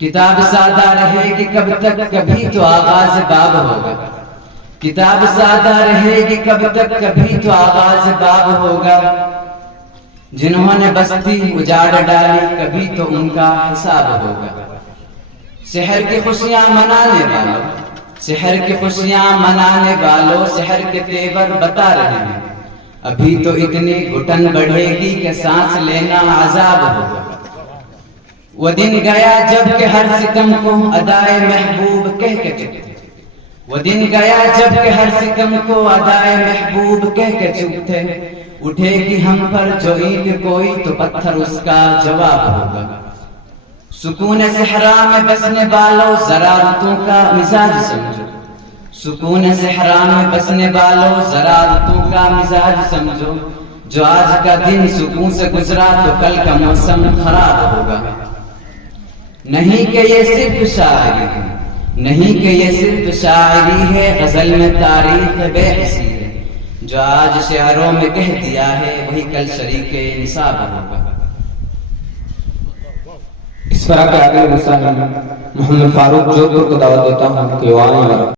کتاب سادہ رہے گی کب تک، کبھی تو آغاز باب ہوگا۔ کتاب سادہ رہے گی کب تک، کبھی تو آغاز باب ہوگا۔ جنہوں نے بستی اجاڑ ڈالی، کبھی تو ان کا حساب ہوگا۔ سحر کی خوشیاں منانے والوں، سحر کی خوشیاں منانے والوں، سحر کے تیور بتا رہے ہیں۔ ابھی تو اتنی گھٹن بڑھے گی کہ سانس لینا عذاب ہوگا۔ وہ دن گیا جب کہ ہر ستم کو ادائے محبوب کہہ کے چکتے، وہ دن گیا جب کہ ہر ستم کو ادائے محبوب کہہ کے چکتے۔ اٹھے گی ہم پر جو اینٹ کوئی تو پتھر اس کا جواب ہوگا۔ سکون صحرا میں بسنے والوں ذرا رتوں کا مزاج سمجھو، سکون صحرا میں بسنے والوں ذرا رتوں کا مزاج سمجھو۔ جو آج کا دن سکون سے گزرا تو کل کا موسم خراب ہوگا۔ نہیں کہ یہ صرف شاعری ہے، نہیں کہ یہ صرف شاعری ہے، غزل میں تاریخ بے حسی ہے۔ جو آج شعروں میں کہہ دیا ہے وہی کل شریک نصاب ہوگا۔ اس طرح کے آگے مسائل محمد فاروق جودھپور کو دعوت دیتا ہوں کہ وہ آئیں۔